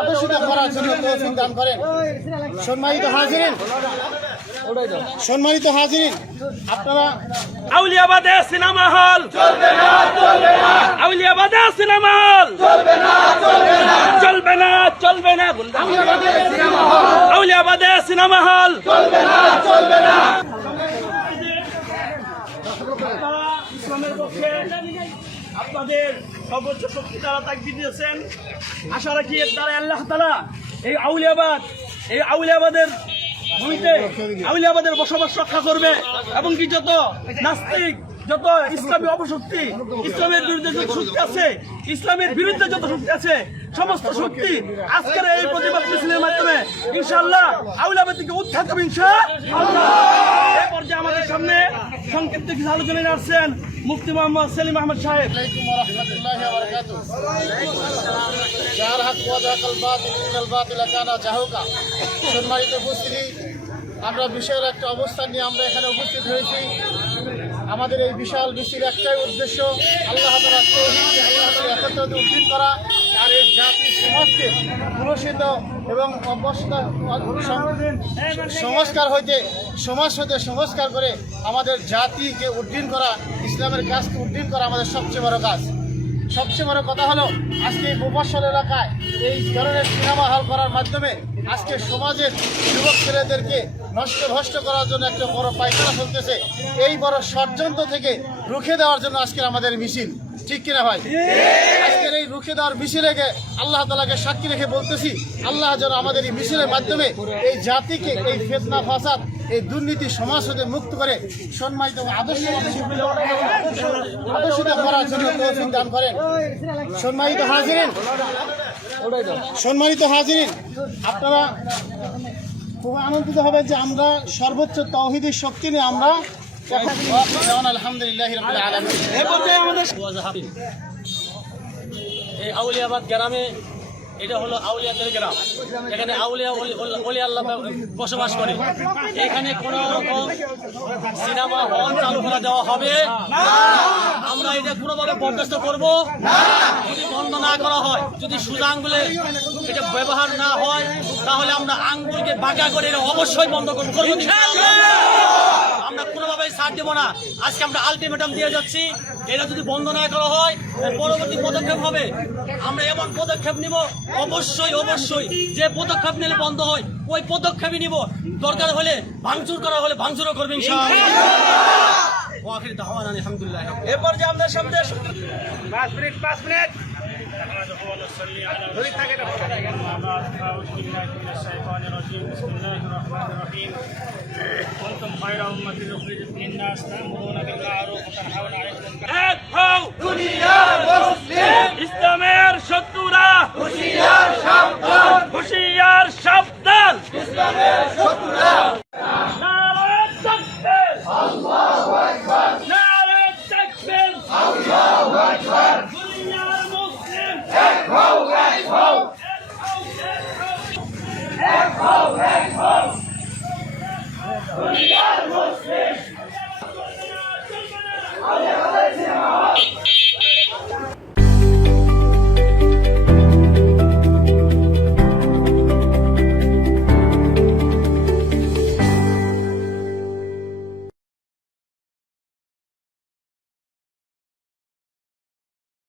আদর্শিত করার জন্য তৌফিক দান করেন। সম্মানিত হাজিরিন, আপনারা আউলিয়াবাদে সিনেমা হল চলবে না, আউলিয়াবাদে সিনেমা হল চলবে না, আউলিয়াবাদে সিনেমা হল ইসলামের পক্ষে আপনাদের সর্বোচ্চ শক্তি দ্বারা তাকবীর দিয়েছেন। আশা রাখি এর দ্বারা আল্লাহ তাআলা এই আউলিয়াবাদের ভূমিতে আউলিয়াবাদের বসবাস রক্ষা করবে এবং কি যত নাস্তিক, যত ইসলামী অপশক্তি, ইসলামের বিরুদ্ধে যত শক্তি আছে, ইসলামের বিরুদ্ধে যত শক্তি আছে, সমস্ত শক্তি আজকের এই প্রতিবাদ মিছিলের মাধ্যমে ইনশাআল্লাহ আউলিয়াবাদ থেকে উৎখাত হবে ইনশাআল্লাহ। এই পর্যায়ে আমাদের সামনে সংক্ষিপ্ত কিছু আলোচনা আসছেন মুফতি মোহাম্মদ সেলিম আহমদ সাহেব। আলাইকুম ওয়া রাহমাতুল্লাহি ওয়া বারাকাতুহু। যার হক ওয়া যাকাল বাতিল ইন্নাল বাতিলা কানা জাহুকা। সম্মানিত উপস্থিতি, আমরা বিশাল একটা অবস্থান নিয়ে আমরা এখানে উপস্থিত হয়েছি। আমাদের এই বিশাল মিছিল একটাই উদ্দেশ্য, আল্লাহ তাআলার তৌহিদকে, আল্লাহ তাআলার একত্রতা উদ্দিন করা আর এই জাতি সমাজকে পুরস্কৃত এবং সংস্কার হইতে সমাজ হইতে সংস্কার করে আমাদের জাতিকে উদ্দিন করা, ইসলামের কাজকে উদ্দিন করা আমাদের সবচেয়ে বড় কাজ। সবচেয়ে বড় কথা হলো আজকে এই মুফাসসল এলাকায় এই ধরনের সিনেমা হল করার মাধ্যমে আজকে সমাজের যুবক ছেলেদেরকে নষ্ট করার জন্য একটা বড় পায়খানা চলতেছে। এই বড় ষড়যন্ত্র থেকে রুখে দেওয়ার জন্য আজকের আমাদের মিছিল, ঠিক কিনা ভাই? আজকের এই রুখে দেওয়ার মিছিলেকে আল্লাহ তাআলাকে সাক্ষী রেখে বলতেছি, আল্লাহ যেন আমাদের এই মিছিলের মাধ্যমে এই জাতিকে এই ফিতনা ফাসাদ, এই দুর্নীতি সমাজ হতে মুক্ত করে সম্মানিত আদর্শিত করার জন্য তৌফিক দান করেন। সম্মানিত হাজিরিন, আপনারা খুব আনন্দিত হবেন যে আমরা সর্বোচ্চ তাওহীদের শক্তি নিয়ে আমরা আলহামদুলিল্লাহ রাব্বিল আলামিন। এই আউলিয়াবাদ গ্রামে, এটা হলো আউলিয়াদের গ্রাম। এখানে আউলিয়া ওলি আল্লাহ বসবাস করে। এখানে কোন রকম সিনেমা হল চালু করে দেওয়া হবে না। আমরা এটা কোনোভাবে বরদাস্ত করব না। যদি বন্ধ না করা হয়, যদি সোজা আঙ্গুলে এটা ব্যবহার না হয়, তাহলে আমরা আঙ্গুলকে বাঁকা করে এটা অবশ্যই বন্ধ করবো। আমরা কোনোভাবেই ছাড় দেবো না। আজকে আমরা আলটিমেটাম দিয়ে যাচ্ছি, এটা যদি বন্ধ না করা হয় পরবর্তী পদক্ষেপ হবে। আমরা এমন পদক্ষেপ নিব, অবশ্যই যে পদক্ষেপ নিলে বন্ধ হয় ওই পদক্ষেপই নিব। দরকার হলে ভাঙচুর করা হলে ভাঙচুরও করবে ইনশাআল্লাহ। আলহামদুলিল্লাহ। এরপর যে আমাদের সামনে 5 মিনিট كنتم خير أمة أخرجت للناس تأمرون بالمعروف وتنهون عن المنكر। ইসলামের শত্রুরা হুঁশিয়ার সাবধান। ইসলামের শত্রুরা নারে তাকবীর, আল্লাহু আকবার, নারে তাকবীর, আল্লাহু আকবার। দুনিয়ার মুসলিম এক হও, এক হও, এক হও, এক হও। দুনিয়ার মুসলিম